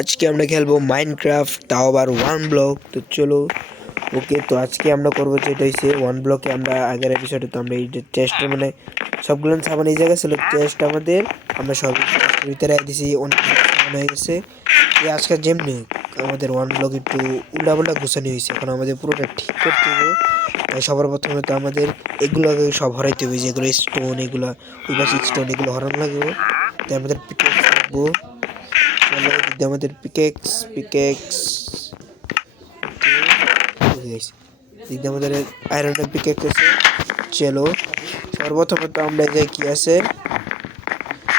আজকে আমরা খেলবো মাইনক্রাফট, তাও আবার ওয়ান ব্লক। তো চলো, ওকে। তো আজকে আমরা করবো যেটা হচ্ছে ওয়ান ব্লকে। আমরা আগের এপিসোডে তো আমরা এই চেস্টের মানে সবগুলো সামান এই জায়গায় ছিল, চেস্ট আমাদের আমরা সব চেস্টের ভিতরে দিয়েছি, অনেক সামান হয়ে গেছে। এই আজকাল যেমনি আমাদের ওয়ান ব্লক একটু উল্টাপাল্টা গুছানি হয়েছে, এখন আমাদের পুরোটা ঠিক করতে হবে। তাই সবার প্রথমে তো আমাদের এগুলোকে সব হরাইতে হবে, যেগুলো স্টোন, এগুলো ওই পাশে স্টোন, এগুলো হরানো লাগবে। তাই আমাদের পিকেক্স লাগবো। চলো, এদিকে আমাদের পিকেক্স এদিকে আমাদের আয়রনের পিকেক্স আছে। চলো, সর্বপ্রথমে তো আমরা যে কি আছে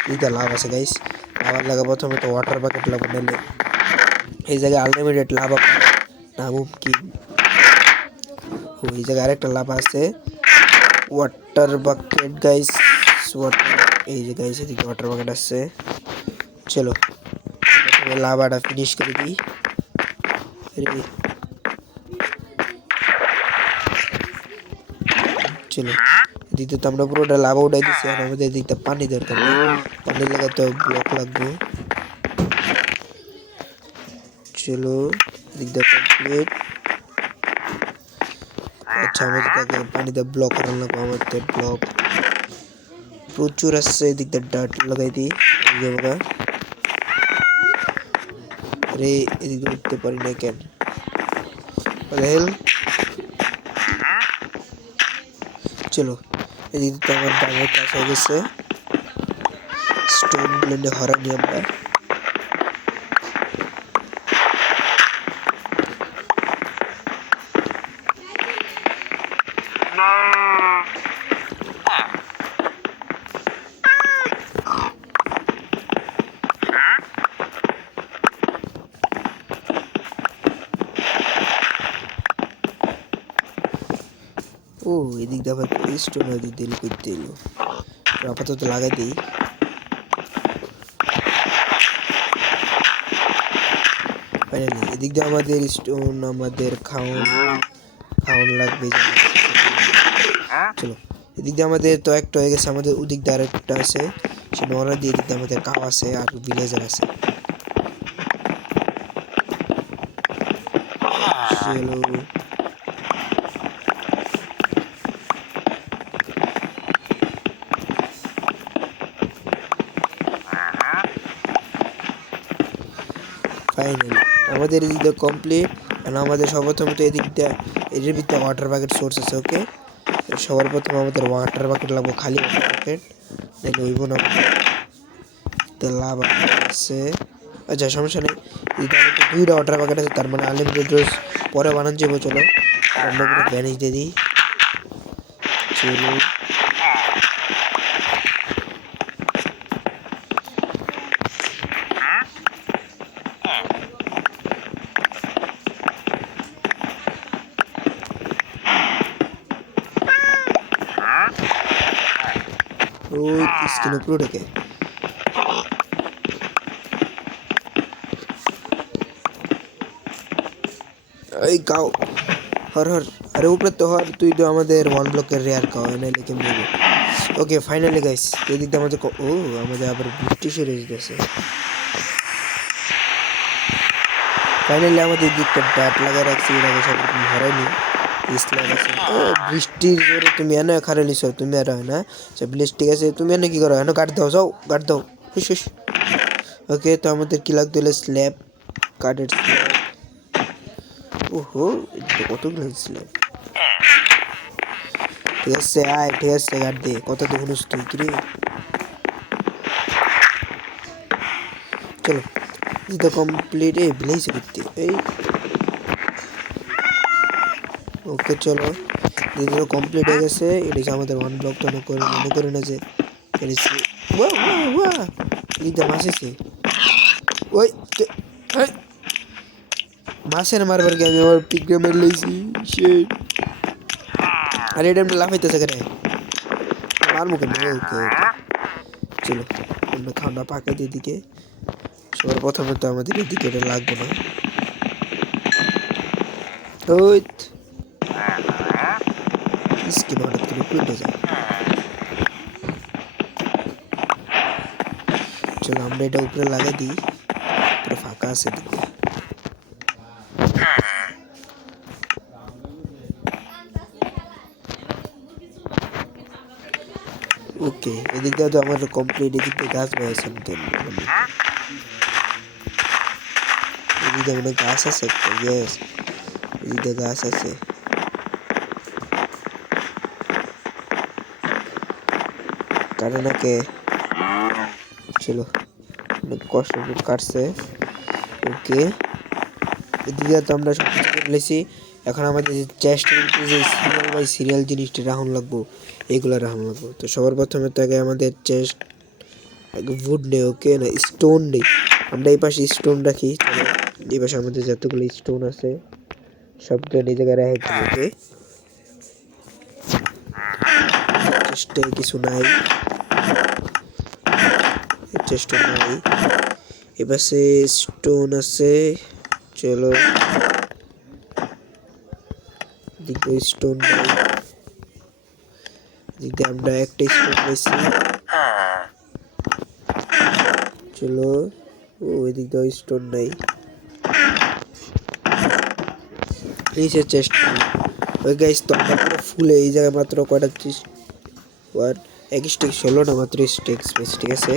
এদিকে লাভ আছে গাইস। লাভার লাগা প্রথমে তো ওয়াটার বাকেট লাগবে, নাহলে এই জায়গায় আনলিমিটেড লাভা না মুমকিন। এই জায়গায় আরেকটা লাভা আছে, ওয়াটার বাকেট গাইস। ওয়াটার, এই যে গাইস এদিকে ওয়াটার বাকেট আছে। চলো প্রথমে লাভাটা ফিনিশ করে দিই। চলো, এদিকে তো আমরা পুরোটা লাভা উঠাই দিচ্ছি, আর আমাদের এদিকটা পানি দরকার, পানি লাগা তো ব্লক লাগবে। চলো, এদিকটা কমপ্লিট। আচ্ছা, আমাদের তাকে পানিতে ব্লক করানো লাগবে, আমাদের ব্লক প্রচুর আসছে। এদিকটা ডাট লাগাই দিই। আরে এদিকে উঠতে পারি না কেন? চলো, এদিকে তো আমার ডাঙর কাজ হয়ে গেছে। স্টোন ব্লেন্ডে হরানি আমরা। ও, এদিক দিয়ে আবার স্টোন এদিক দিয়ে করতে এলো, আপাতত লাগাই দিই। ফাইনালি এদিক দিয়ে আমাদের স্টোন, আমাদের খাওয়ান লাগবে। চলো, এদিক দিয়ে আমাদের তো একটা হয়ে গেছে, আমাদের ওদিক দিয়ে আরেকটা আছে, সে নরা দিয়ে এদিক দিয়ে আমাদের কাও আছে আর ভিলেজার আছে। চলো, ফাইনালি আমাদের এদিকটা কমপ্লিট। আর আমাদের সর্বপ্রথমত এদিকটা এর ভিতরে ওয়াটার বাকেট সোর্স আছে। ওকে, সবার প্রথমে আমাদের ওয়াটার বাকেট লাগবে, খালি ওয়াটার বাকেট দেখলে হইব না। লাভ আছে, আচ্ছা সমস্যা নেই। দুইটা ওয়াটার বাকেট আছে, তার মানে আনলিমিটেড রোজ পরে বানান যাবো। চলো, আমরা পুরো ভ্যানিশ দিয়ে দিই। চলো, ওই স্কিন উপরে ঢেকে এই কাও হর হর। আরে উপরে তো হর, তুই তো আমাদের ওয়ান ব্লকের রেয়ার কাও, নাইলে কেমন নেবে। ওকে, ফাইনালি গাইস এদিক দিয়ে আমাদের ও আমাদের আবার বৃষ্টি শুরু হয়ে গেছে। ফাইনালি আমাদের দিকটা ডাট লাগাই রাখছি, এর আগে সব রকম হরাইনি। বৃষ্টির জোরে তুমি এনে খারে লিছো, তুমি আর হয় না ঠিক আছে। তুমি এনে কি করো? এনে গাড় দাও, যাও গাড় দাও। হুস। ওকে, তো আমাদের কি লাগতে হলে স্ল্যাব, কাঠের স্ল্যাব। ওহো, কতগুলো স্ল্যাব। ঠিক আছে, আয়, ঠিক আছে, গাড় দে। কত দেখুন তুই কিরে। চলো, এটা কমপ্লিট। এই ভিলেজ করতে এই। ওকে চলো, দিদিও কমপ্লিট হয়ে গেছে। এটা হচ্ছে আমাদের ওয়ান ব্লক। তো মনে করে না যে দিদা মাছ এসে ওই মাছের মারবার গে আমি আমার পিকরে মেরে লইছি। আর এটা আমরা লাফাইতেছে কেন? মার মুখে নেই। ওকে ওকে, চলো আমরা খাওয়া পাকাই দিই দিকে। সবার প্রথমে তো আমাদের এদিকে এটা লাগবে না। ওই স্কিন হঠাৎ করে উল্টে যায়। চলো আমরা এটা উপরে লাগাই দিই। পুরো ফাঁকা আছে দিকটা। ওকে এদিকটা তো আমার কমপ্লিট, এদিকটা গাছ বয়েছেন কেন এদিকে মানে গাছ আছে একটা, ইয়েস এদিকে গাছ আছে। কাটে নাকে চলো অনেক কষ্ট কাটছে। ওকে এদিকে তো আমরা সব কিছু করে ফেলেছি। এখন আমাদের যে চেষ্টা যে সিরিয়াল বাই সিরিয়াল জিনিসটা রাখুন লাগবো, এইগুলো রাখুন লাগবো। তো সবার প্রথমে তাকে আমাদের চেস্ট উড নেই, ওকে না স্টোন নেই, আমরা এই পাশে স্টোন রাখি। চলো এই পাশে আমাদের যতগুলো স্টোন আছে সবগুলো এই জায়গায় রেখে দিই। ওকে চেষ্টায় কিছু নাই, চেষ্টা নাই, এপাশে স্টোন আছে। চলো দিকে স্টোন নাই, দিকে আমরা একটা স্টোন পেয়েছি। চলো ও এদিক দিয়ে স্টোন নাই, নিচে চেষ্টা ওই গাইস তো আমরা পুরো ফুলে এই জায়গায় মাত্র কয়টা এক স্টেক্স হলো না, মাত্র স্টেক্স পেয়েছি। ঠিক আছে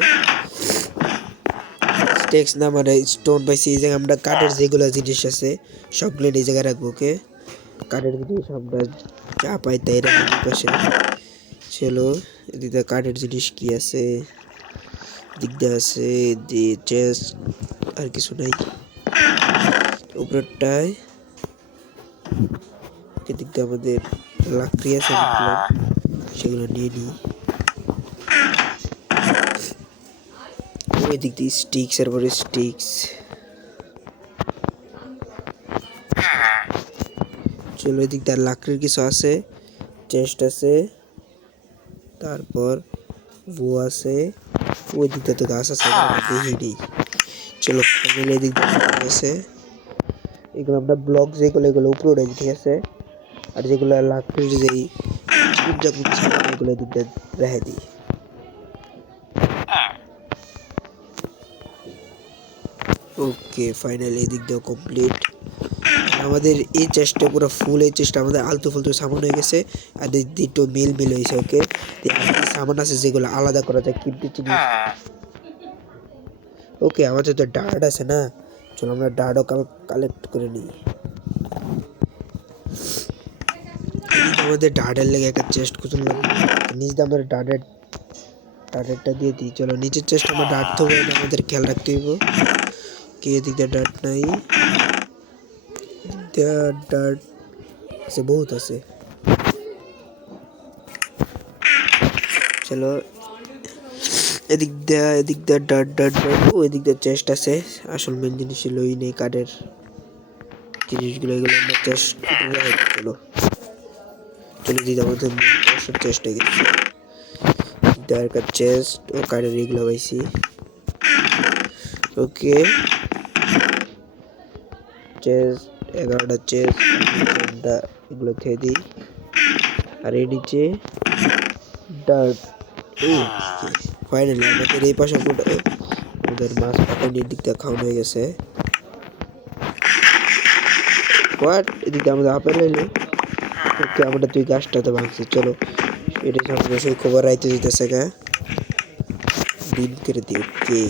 স্টেক্স না মানে স্টোন পাইছি। এই জায়গায় আমরা কাঠের যেগুলো জিনিস আছে সবগুলো এই জায়গায় রাখবো। ওকে কাঠের জিনিস আমরা যা পাই তাই রাখবো পাশে। চলো এদিকে কাঠের জিনিস কি আছে, দিকটা আছে যে চেস্ট আর কিছু নাই উপরেরটায়। এদিকটা আমাদের লাকড়ি আছে সেগুলো নিয়ে নিই। ওই দিক দিয়ে স্টিক্স আর পরে স্টিক্স। চলো এদিক দিয়ে লাকড়ির কিছু আছে, চেস্ট আছে, তারপর বউ আছে, ওই দিকটা তো গাছ আছে দেখি নেই। চলো ফ্যামিলি এদিক দিয়ে আছে, এগুলো আমরা ব্লক যেগুলো এগুলো উপরে উঠে, ঠিক আছে। আর যেগুলো লাকড়ির যেই কুঞ্জা কুঞ্জা এগুলো এদিক দিয়ে রেখে দিই। ওকে ফাইনালি এদিক দিয়ে কমপ্লিট। আমাদের এই চেষ্টা পুরো ফুল, এই চেষ্টা আমাদের আলতু ফালতু সামান হয়ে গেছে আর দুটো মিল হয়েছে। ওকে সামান আছে যেগুলো আলাদা করা যায় কিন্তু চিনি। ওকে আমাদের তো ডার্ট আছে না, চলো আমরা ডার্টও কালেক্ট করে নিই। আমাদের ডার্টের লেগে একটা চেস্ট খুঁজুন লাগবে, নিচে আমরা ডার্টেরটা দিয়ে দিই। চলো নিচের চেস্ট আমরা ডার্ট তো আমাদের খেয়াল রাখতে হইব। কে এদিকে ডার্ট নাই, ডার্ট আছে বহুত আছে। চলো এদিক দিয়ে ডার্ট ও এদিক দিয়ে চেস্ট আছে। আসল মেন জিনিস লই নেই কাঠের জিনিসগুলো, এগুলো আমরা চেস্ট। চলো চলে দিদি আমাদের চেস্ট হয়ে গেছে, একটা চেস্ট ও কাঠের এগুলো পাইছি। ওকে চেস্ট 11টা চেস্ট এগুলো খেয়ে দিই। আর এই নিচে ডার্ট। ফাইনালি আমাদের এই পাশে আমাদের মাছ পাকানির দিকটা খাওয়ানো হয়ে গেছে। হোয়াট এদিকে আমাদের আপেল এলো। ওকে আমরা তুই গাছটাতে ভাঙছি। চলো এটা সামনে সেই খবর রাইতে দিতেছে গা ডিম করে দিই। ওকে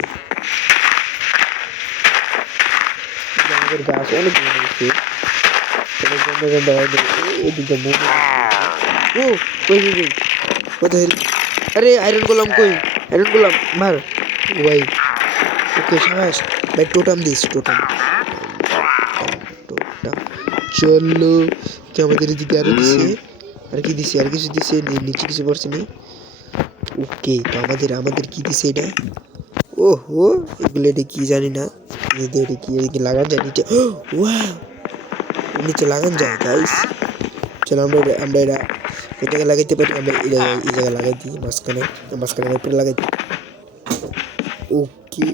আমাদের গাছ অনেক ভাঙছি, এদিকে ও কই কোথায়? আরে আয়রন গোলাম কই, আয়রন গোলাম মার ওয়াই। ওকে সাবাস ভাই, টোটাম দিস টোটাম। চলো কি আমাদের এদিকে আরো দিছে, আর কি দিছে, আর কিছু দিছে নিচে কিছু পড়ছে নি। ওকে তো আমাদের কি দিছে এটা? ওহো এগুলো এটা কি জানি না, এটা কি এদিকে লাগান যায় নিচে? ওয়াও নিচে লাগান যায় গাইস। চলো আমরা এটা কোন জায়গায় লাগাইতে পারি, আমরা এই জায়গায় লাগাই দিই, মাঝখানে উপরে লাগাই দিই। ওকে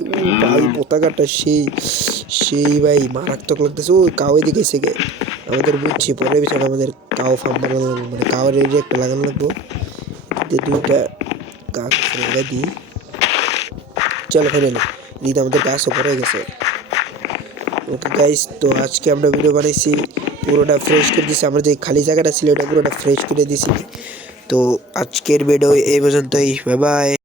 ভাই পতাকাটা সেই ভাই মারাত্মক লাগতেছে। ও কাউ এদিকে এসে গে আমাদের বুঝছি পরে বিষয় আমাদের কাউ ফার্ম বানানো লাগবে, মানে কাউয়ের এরিয়া একটা লাগানো লাগবো। দুইটা গাছ লাগাই দিই। চলো ফাইনালি দিদি আমাদের গাছও পরে গেছে। ওকে গাইস, তো আজকে আমরা ভিডিও বানাইছি, পুরোটা ফ্রেশ করে দিছি, আমরা যে খালি জায়গাটা ছিল ওটা পুরোটা ফ্রেশ করে দিছি। তো আজকের ভিডিও এই পর্যন্তই, বাই বাই।